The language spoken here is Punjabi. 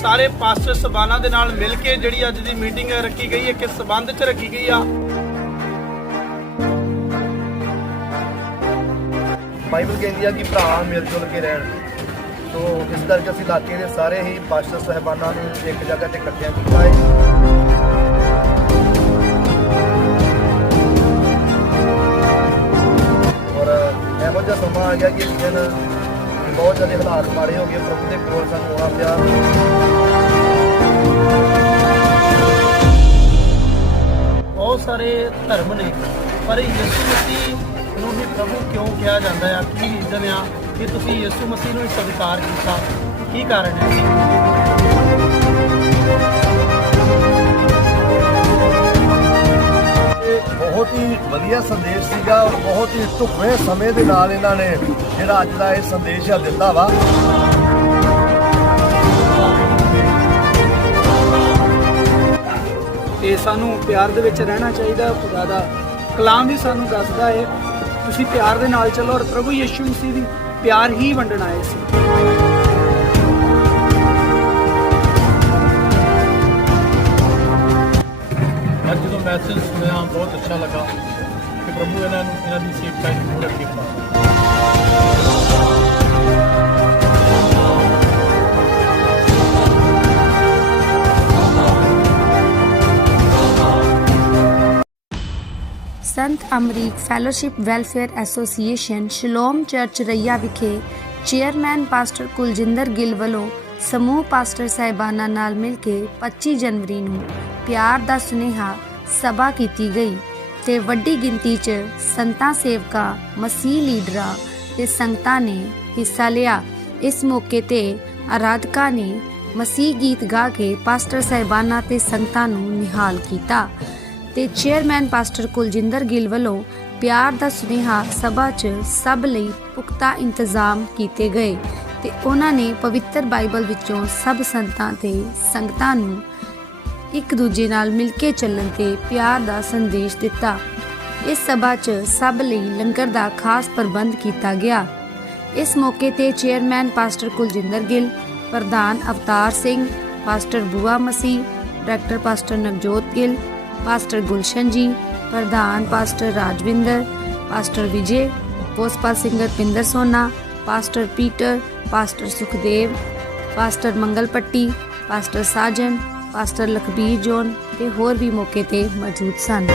ਸਾਰੇ ਪਾਸਟਰ ਸਬਾਨਾ ਦੇ ਨਾਲ ਮਿਲ ਕੇ ਜਿਹੜੀ ਅੱਜ ਦੀ ਮੀਟਿੰਗ ਰੱਖੀ ਗਈ ਹੈ, ਕਿਸ ਸਬੰਧ 'ਚ ਰੱਖੀ ਗਈ ਆ? ਬਾਈਬਲ ਕਹਿੰਦੀ ਆ ਕਿ ਭਰਾ ਮਿਲ ਜੁਲ ਕੇ ਰਹਿਣ। ਸੋ ਇਸ ਕਰਕੇ ਅਸੀਂ ਇਲਾਕੇ ਦੇ ਸਾਰੇ ਹੀ ਪਾਸਟਰ ਸਹਿਬਾਨਾਂ ਨੂੰ ਇੱਕ ਜਗ੍ਹਾ ਤੇ ਇਕੱਠਿਆਂ ਕੀਤਾ ਹੈ। ਔਰ ਇਹੋ ਜਿਹਾ ਸਮਾਂ ਆ ਗਿਆ ਕਿ ਇਸ ਦਿਨ ਬਹੁਤ ਜ਼ਿਆਦਾ ਹਾਲਾਤ ਮਾੜੇ ਹੋ ਗਏ, ਪ੍ਰਭੂ ਦੇ ਕੋਲ ਸਾਨੂੰ ਆਉਣਾ ਪਿਆ। ਬਹੁਤ ਸਾਰੇ ਧਰਮ ਨੇ, ਪਰ ਯਿਸੂ ਮਸੀਹ ਨੂੰ ਹੀ ਪ੍ਰਭੂ ਕਿਉਂ ਕਿਹਾ ਜਾਂਦਾ ਆ ਕੀ ਰੀਜ਼ਨ ਆ ਕਿ ਤੁਸੀਂ ਯਿਸੂ ਮਸੀਹ ਨੂੰ ਹੀ ਸਵੀਕਾਰ ਕੀਤਾ। ਕੀ ਕਾਰਨ ਹੈ? ਵਧੀਆ ਸੰਦੇਸ਼ ਸੀਗਾ ਔਰ ਬਹੁਤ ਹੀ ਢੁਕਵੇਂ ਸਮੇਂ ਦੇ ਨਾਲ ਇਹਨਾਂ ਨੇ ਜਿਹੜਾ ਅੱਜ ਦਾ ਇਹ ਸੰਦੇਸ਼ ਆ ਦਿੱਤਾ ਵਾ। ਤੇ ਸਾਨੂੰ ਪਿਆਰ ਦੇ ਵਿੱਚ ਰਹਿਣਾ ਚਾਹੀਦਾ ਖੁਦਾ ਦਾ ਕਲਾਮ ਵੀ ਸਾਨੂੰ ਦੱਸਦਾ ਹੈ। ਤੁਸੀਂ ਪਿਆਰ ਦੇ ਨਾਲ ਚੱਲੋ ਔਰ ਪ੍ਰਭੂ ਯਿਸੂ ਮਸੀਹ ਵੀ ਪਿਆਰ ਹੀ ਵੰਡਣ ਆਏ ਸੀ। ਅੱਜ ਜਦੋਂ ਮੈਸੇਜ ਸੁਣਿਆ ਬਹੁਤ ਅੱਛਾ ਲੱਗਾ। ਕਿ ਪ੍ਰਭੂ ਇਹਨਾਂ ਨੂੰ, ਇਹਨਾਂ ਦੀ ਸੇਵਕਾਈ ਨੂੰ ਹੋਰ ਅੱਗੇ Sant Amrik fellowship welfare association Shalom church Raiya ਵਿਖੇ ਚੇਅਰਮੈਨ ਪਾਸਟਰ ਕੁਲਜਿੰਦਰ ਗਿੱਲ ਵੱਲੋਂ ਸਮੂਹ ਪਾਸਟਰ ਸਾਹਿਬਾਨਾਂ ਨਾਲ ਮਿਲ ਕੇ 25 ਜਨਵਰੀ ਨੂੰ ਪਿਆਰ ਦਾ ਸੁਨੇਹਾ ਸਭਾ ਕੀਤੀ ਗਈ। ਤੇ ਵੱਡੀ ਗਿਣਤੀ 'ਚ ਸੰਤਾਂ ਸੇਵਕਾਂ, ਮਸੀਹ ਲੀਡਰਾਂ ਤੇ ਸੰਗਤਾਂ ਨੇ ਹਿੱਸਾ ਲਿਆ। ਇਸ ਮੌਕੇ ਤੇ ਆਰਾਧਕਾਂ ਨੇ ਮਸੀਹ ਗੀਤ ਗਾ ਕੇ ਪਾਸਟਰ ਸਾਹਿਬਾਨਾਂ ਤੇ ਸੰਗਤਾਂ ਨੂੰ ਨਿਹਾਲ ਕੀਤਾ ਤੇ ਚੇਅਰਮੈਨ ਪਾਸਟਰ ਕੁਲਜਿੰਦਰ ਗਿੱਲ ਵੱਲੋਂ ਪਿਆਰ ਦਾ ਸੁਨੇਹਾ ਸਭਾ 'ਚ ਸਭ ਲਈ ਪੁਖਤਾ ਇੰਤਜ਼ਾਮ ਕੀਤੇ ਗਏ ਤੇ ਉਹਨਾਂ ਨੇ ਪਵਿੱਤਰ ਬਾਈਬਲ ਵਿੱਚੋਂ ਸਭ ਸੰਤਾਂ ਤੇ ਸੰਗਤਾਂ ਨੂੰ ਇੱਕ ਦੂਜੇ ਨਾਲ ਮਿਲ ਕੇ ਚੱਲਣ ਤੇ ਪਿਆਰ ਦਾ ਸੰਦੇਸ਼ ਦਿੱਤਾ। ਇਸ ਸਭਾ 'ਚ ਸਭ ਲਈ ਲੰਗਰ ਦਾ ਖਾਸ ਪ੍ਰਬੰਧ ਕੀਤਾ ਗਿਆ। ਇਸ ਮੌਕੇ ਤੇ ਚੇਅਰਮੈਨ ਪਾਸਟਰ ਕੁਲਜਿੰਦਰ ਗਿੱਲ, ਪ੍ਰਧਾਨ Avtar Singh, pastor Bua Masih, doctor pastor Navjot Gill, pastor Gulshan ji, ਪ੍ਰਧਾਨ pastor Rajwinder, pastor Vijay Pushpa singer Pinder Sona, pastor Peter, pastor Sukhdev, pastor Mangal Patti pastor Sajan pastor Lakhbir John ਤੇ ਹੋਰ ਵੀ ਮੌਕੇ ਤੇ ਮੌਜੂਦ ਸਨ।